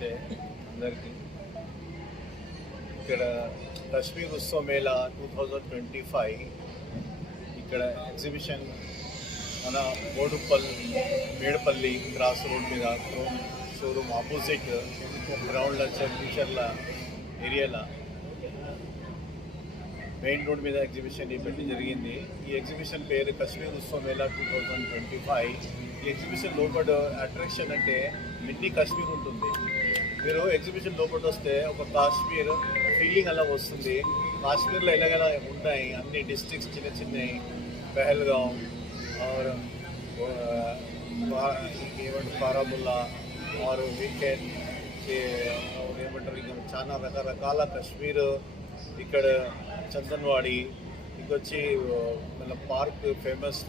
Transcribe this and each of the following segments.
నమస్తే అందరికీ. ఇక్కడ Kashmir Utsav Mela two thousand twenty five. ఇక్కడ ఎగ్జిబిషన్ మన బోడుపల్లి మేడపల్లి క్రాస్ రోడ్ మీద షోరూమ్ ఆపోజిట్ గ్రౌండ్ల ఫీచర్ల ఏరియాల మెయిన్ రోడ్ మీద ఎగ్జిబిషన్ పెట్టడం జరిగింది. ఈ ఎగ్జిబిషన్ పేరు Kashmir Utsav Mela two thousand twenty five. Exhibition లోపల అట్రాక్షన్ అంటే మిన్నీ కాశ్మీర్ ఉంటుంది. మీరు ఎగ్జిబిషన్ లోపల వస్తే ఒక కాశ్మీర్ ఫీలింగ్ అలా వస్తుంది. కాశ్మీర్లో ఎలాగలా ఉన్నాయి అన్ని డిస్ట్రిక్ట్స్ చిన్న చిన్నవి. పెహల్గాం ఆర్ ఏమంటారు బారాముల్లా ఆర్ వీకెండ్ ఏమంటారు ఇంకా చాలా రకరకాల కాశ్మీర్. ఇక్కడ చందన్వాడి ఇంకొచ్చి మన పార్క్ ఫేమస్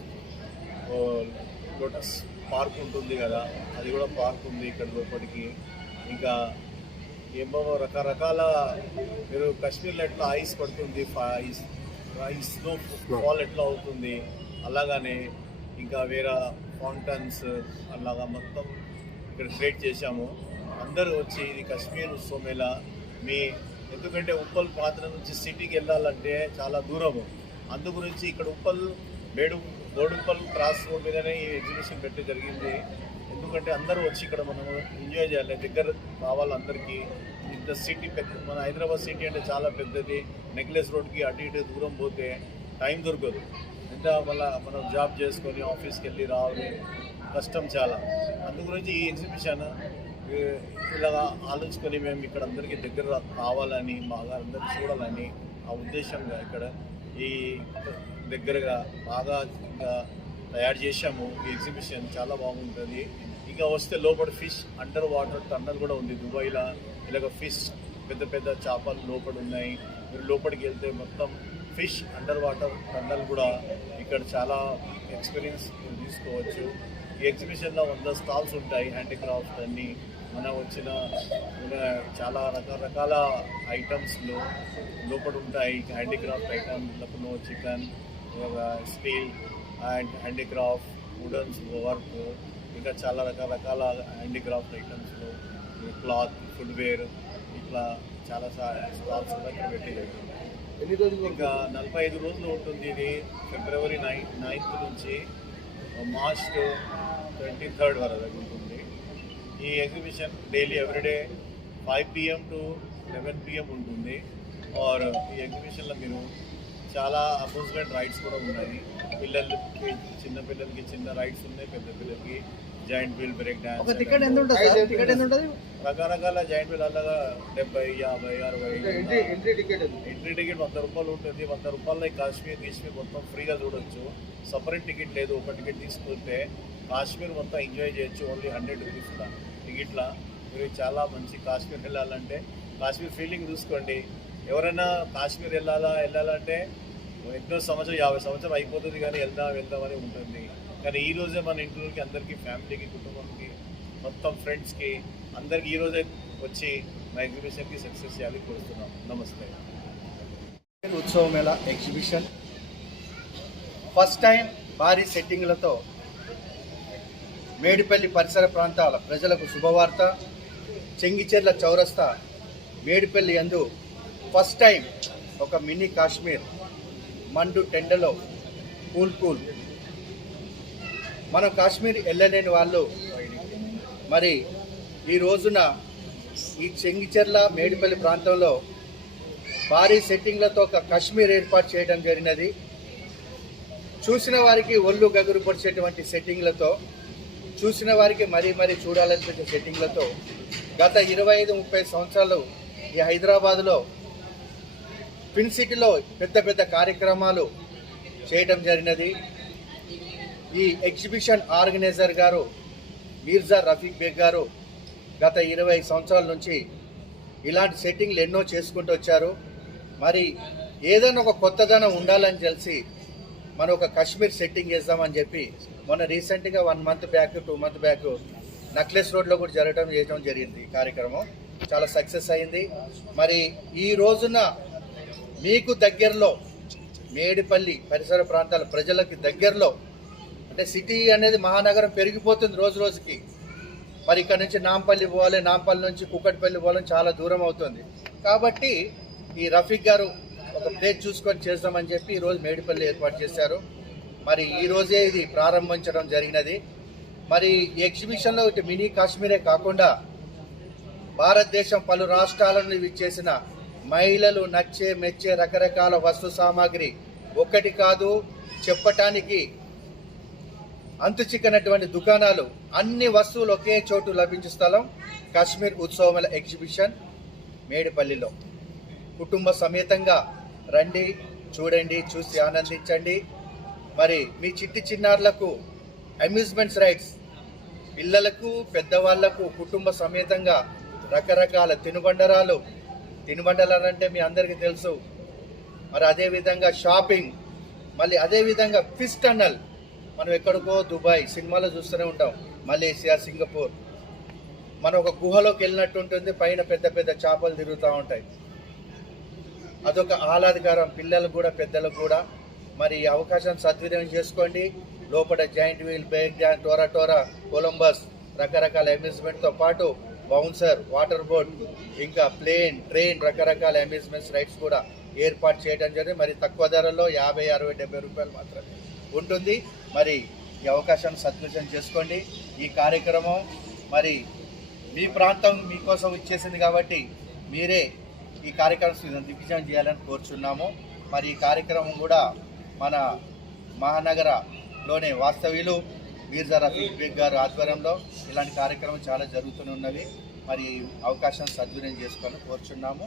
లోటస్ పార్క్ ఉంటుంది కదా అది కూడా పార్క్ ఉంది ఇక్కడ లోపలికి. ఇంకా ఏమో రకరకాల మీరు కాశ్మీర్లో ఎట్లా ఐస్ పడుతుంది ఐస్ ఐస్ స్నో ఫాల్ ఎట్లా అవుతుంది అలాగానే ఇంకా వేరే ఫౌంటైన్స్ అలాగా మొత్తం ఇక్కడ క్రియేట్ చేశాము. అందరూ వచ్చి ఇది కాశ్మీర్ ఉత్సవం మేళా మీ ఎందుకంటే ఉప్పల్ పాత్ర నుంచి సిటీకి వెళ్ళాలంటే చాలా దూరము. అందు గురించి ఇక్కడ ఉప్పల్ బేడు బోడుప్పల్ క్రాస్ రోడ్ మీదనే ఈ ఎగ్జిబిషన్ పెట్టి జరిగింది. ఎందుకంటే అందరూ వచ్చి ఇక్కడ మనం ఎంజాయ్ చేయాలి. దగ్గర రావాలి అందరికీ ఇంత సిటీ పెద్ద మన హైదరాబాద్ సిటీ అంటే చాలా పెద్దది. నెక్లెస్ రోడ్కి అటు ఇటు దూరం పోతే టైం దొరకదు. ఎంత మళ్ళీ మనం జాబ్ చేసుకొని ఆఫీస్కి వెళ్ళి రావాలి. కష్టం చాలా. అందు గురించి ఈ ఎగ్జిబిషన్ ఇలాగా ఆలోచుకొని మేము ఇక్కడ అందరికీ దగ్గర కావాలని బాగా అందరికీ చూడాలని ఆ ఉద్దేశంగా ఇక్కడ ఈ దగ్గరగా బాగా ఇంకా తయారు చేశాము. ఈ ఎగ్జిబిషన్ చాలా బాగుంటుంది. ఇంకా వస్తే లోపల ఫిష్ అండర్ వాటర్ టన్నల్ కూడా ఉంది దుబాయ్లో. ఇలాగ ఫిష్ పెద్ద పెద్ద చేపలు లోపల ఉన్నాయి. మీరు లోపలికి వెళ్తే మొత్తం ఫిష్ అండర్ వాటర్ టన్నల్ కూడా ఇక్కడ చాలా ఎక్స్పీరియన్స్ తీసుకోవచ్చు. ఈ ఎగ్జిబిషన్లో వంద స్టాల్స్ ఉంటాయి హ్యాండీక్రాఫ్ట్ అన్ని. మన వచ్చిన చాలా రకరకాల ఐటమ్స్లో లోపల ఉంటాయి. Handicraft item Lucknow chikan steel and handicraft woodens work ఇంకా చాలా రకరకాల హ్యాండీక్రాఫ్ట్ ఐటమ్స్లో క్లాత్ ఫుడ్వేర్ ఇట్లా చాలా స్టాల్స్ కూడా ఇక్కడ ఎన్ని రోజులు ఇంకా నలభై ఐదు రోజులు ఉంటుంది ఇది ఫిబ్రవరి నైన్ నైన్త్ నుంచి మార్చ్ ట్వంటీ థర్డ్ వరకు ఉంటుంది. ఈ exhibition daily everyday five PM to eleven PM ఉంటుంది. ఆర్ ఈ ఎగ్జిబిషన్లో మీరు చాలా అమ్యూజ్మెంట్ రైడ్స్ కూడా ఉన్నాయి. పిల్లలకి చిన్న పిల్లలకి చిన్న రైడ్స్ ఉన్నాయి పెద్ద పిల్లలకి. జాయింట్ వీల్ బ్రేక్ ఒక టికెట్ ఎంత డాన్స్ ఉంటుంది సార్ టికెట్ ఎంత ఉంటుంది రకరకాల జాయింట్ వీల్ అలాగా డెబ్బై యాభై అరవై ఎంట్రీ ఎంట్రీ టికెట్ అది. ఎంట్రీ టికెట్ వంద రూపాయలు ఉంటుంది. వంద రూపాయలు కాశ్మీర్ కాశ్మీర్ మొత్తం ఫ్రీగా చూడొచ్చు. సపరేట్ టికెట్ లేదు. ఒక టికెట్ తీసుకుంటే కాశ్మీర్ మొత్తం ఎంజాయ్ చేయొచ్చు. ఓన్లీ హండ్రెడ్ రూపీస్ టికెట్లా. మీరు చాలా మంచి కాశ్మీర్ వెళ్ళాలంటే కాశ్మీర్ ఫీలింగ్ చూసుకోండి. ఎవరైనా కాశ్మీర్ వెళ్ళాలా వెళ్ళాలంటే ఎన్నో సంవత్సరం యాభై సంవత్సరం అయిపోతుంది కానీ వెళ్దాం వెళ్దామని ఉంటుంది. కానీ ఈ రోజే మన ఇంట్లోకి అందరికీ ఫ్యామిలీకి కుటుంబంకి మొత్తం ఫ్రెండ్స్కి అందరికీ ఈ రోజే వచ్చి మా ఎగ్జిబిషన్కి సక్సెస్ చేయాలని కోరుతున్నాం. నమస్తే. ఉత్సవం మేళ ఎగ్జిబిషన్. ఫస్ట్ టైం భారీ సెట్టింగ్లతో మేడిపల్లి పరిసర ప్రాంతాల ప్రజలకు శుభవార్త. చెంగిచెర్ల చౌరస్తా మేడిపల్లి అందు ఫస్ట్ టైం ఒక మినీ కాశ్మీర్ మండు టెండలో కూల్ కూల్. మనం కాశ్మీర్ వెళ్ళలేని వాళ్ళు. మరి ఈ రోజున ఈ చెంగిచెర్ల మేడిపల్లి ప్రాంతంలో భారీ సెట్టింగ్లతో ఒక కాశ్మీర్ ఏర్పాటు చేయడం జరిగినది. చూసిన వారికి ఒళ్ళు గగురుపరిచేటువంటి సెట్టింగ్లతో చూసిన వారికి మరీ మరీ చూడాలనిపించే సెట్టింగ్లతో గత ఇరవై ఐదు ముప్పై సంవత్సరాలు ఈ హైదరాబాద్లో ఫిన్ సిటీలో పెద్ద పెద్ద కార్యక్రమాలు చేయటం జరిగినది. ఈ ఎగ్జిబిషన్ ఆర్గనైజర్ గారు మీర్జా రఫీక్ బేగ్ గారు గత ఇరవై సంవత్సరాల నుంచి ఇలాంటి సెట్టింగ్లు ఎన్నో చేసుకుంటూ వచ్చారు. మరి ఏదైనా ఒక కొత్తదనం ఉండాలని తెలిసి మనం ఒక కశ్మీర్ సెట్టింగ్ చేద్దామని చెప్పి మొన్న రీసెంట్గా one month back two month back necklace రోడ్లో కూడా జరగడం చేయడం జరిగింది ఈ కార్యక్రమం. చాలా సక్సెస్ అయింది. మరి ఈ రోజున మీకు దగ్గరలో మేడిపల్లి పరిసర ప్రాంతాల ప్రజలకి దగ్గరలో అంటే సిటీ అనేది మహానగరం పెరిగిపోతుంది రోజు రోజుకి. మరి ఇక్కడ నుంచి నాంపల్లి పోవాలి నాంపల్లి నుంచి కుక్కటిపల్లి పోవాలని చాలా దూరం అవుతుంది. కాబట్టి ఈ రఫీక్ గారు ఒక ప్లేస్ చూసుకొని చేద్దామని చెప్పి ఈరోజు మేడిపల్లి ఏర్పాటు చేశారు. మరి ఈరోజే ఇది ప్రారంభించడం జరిగినది. మరి ఈ ఎగ్జిబిషన్లో ఇటు మినీ కాశ్మీరే కాకుండా భారతదేశం పలు రాష్ట్రాల నుండి చేసిన మహిళలు నచ్చే మెచ్చే రకరకాల వస్తు సామాగ్రి ఒక్కటి కాదు. చెప్పటానికి అంతు చిక్కనటువంటి దుకాణాలు అన్ని వస్తువులు ఒకే చోటు లభించే స్థలం కాశ్మీర్ ఉత్సవముల ఎగ్జిబిషన్ మేడిపల్లిలో. కుటుంబ సమేతంగా రండి చూడండి చూసి ఆనందించండి. మరి మీ చిట్టి చిన్నారులకు అమ్యూజ్మెంట్స్ రైడ్స్ పిల్లలకు పెద్దవాళ్ళకు కుటుంబ సమేతంగా రకరకాల తినుబండరాలు తినుబండరాలు అంటే మీ అందరికీ తెలుసు. మరి అదేవిధంగా షాపింగ్ మళ్ళీ అదేవిధంగా ఫిష్ టన్నల్. మనం ఎక్కడికో దుబాయ్ సినిమాలో చూస్తూనే ఉంటాం. Malaysia Singapore. మనం ఒక గుహలోకి వెళ్ళినట్టు ఉంటుంది పైన పెద్ద పెద్ద చేపలు తిరుగుతూ ఉంటాయి. అదొక ఆహ్లాదకరం పిల్లలకు కూడా పెద్దలకు కూడా. మరి ఈ సద్వినియోగం చేసుకోండి. లోపల giant wheel break dance Tora Tora Columbus రకరకాల అమ్యూజ్మెంట్తో పాటు బౌన్సర్ వాటర్ బోట్ ఇంకా ప్లేన్ ట్రైన్ రకరకాల అమ్యూజ్మెంట్స్ రైడ్స్ కూడా ఏర్పాటు చేయడం జరిగింది. మరి తక్కువ ధరలో యాభై అరవై డెబ్బై రూపాయలు మాత్రమే ఉంటుంది. మరి ఈ అవకాశాన్ని సద్వినియోగం చేసుకోండి. ఈ కార్యక్రమం మరి మీ ప్రాంతం మీకోసం ఇచ్చేసింది కాబట్టి మీరే ఈ కార్యక్రమం దిగ్విజయం చేయాలని కోరుచున్నాము. మరి ఈ కార్యక్రమం కూడా మన మహానగరలోనే వాస్తవ్యులు మీర్జా రఫీక్ బేగ్ గారు ఆధ్వర్యంలో ఇలాంటి కార్యక్రమం చాలా జరుగుతూనే ఉన్నవి మరి అవకాశాన్ని అవకాశం సద్వినియోగం చేసుకోవాలని కోరుచున్నాము.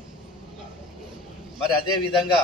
మరి అదే విధంగా